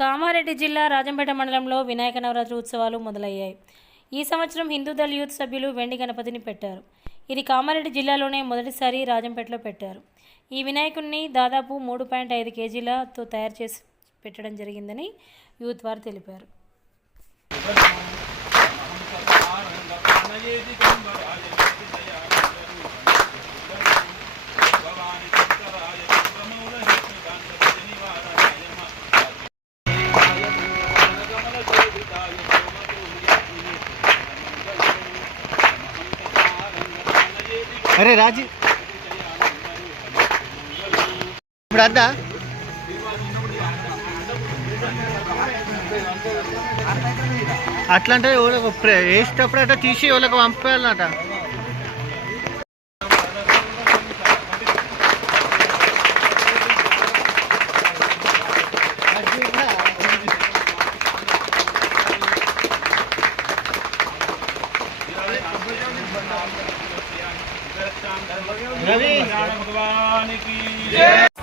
కామారెడ్డి జిల్లా రాజంపేట మండలంలో వినాయక నవరాత్రి ఉత్సవాలు మొదలయ్యాయి. ఈ సంవత్సరం హిందూదళ యూత్ సభ్యులు వెండి గణపతిని పెట్టారు. ఇది కామారెడ్డి జిల్లాలోనే మొదటిసారి రాజంపేటలో పెట్టారు. ఈ వినాయకుడిని దాదాపు మూడు పాయింట్ ఐదు కేజీలతో తయారు చేసి పెట్టడం జరిగిందని యూత్ వారు తెలిపారు. అరే రాజీ. ఇప్పుడు అద్దా. అట్లా అంటే ఎవరికి వేసేటప్పుడు అట్లా తీసి ఎవరికి పంపాలన్నట రవి ભગવાન કી